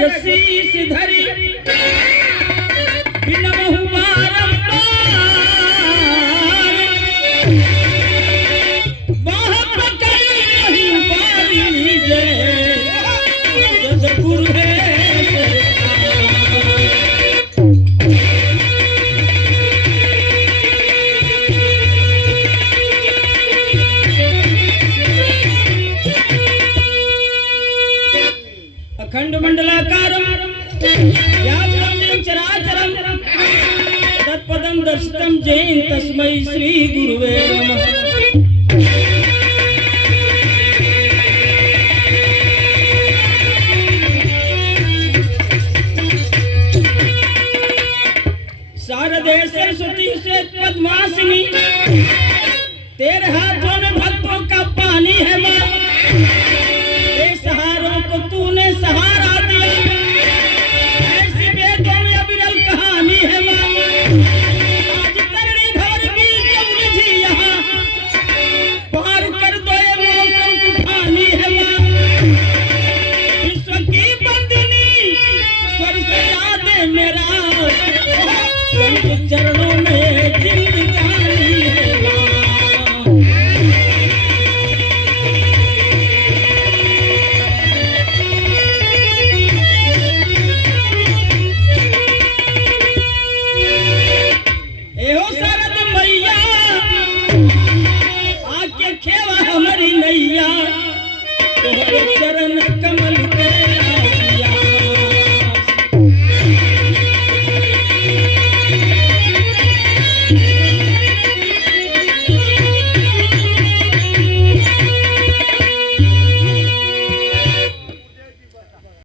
शीश धरी बिनमहु बारंबार बाह पकड़ नहीं पारी जय सदगुरु है अखंड मंडलाकारं व्याप्तं चराचरं तत्पदं दर्शितं जैन तस्मै श्री गुरुवे नमः।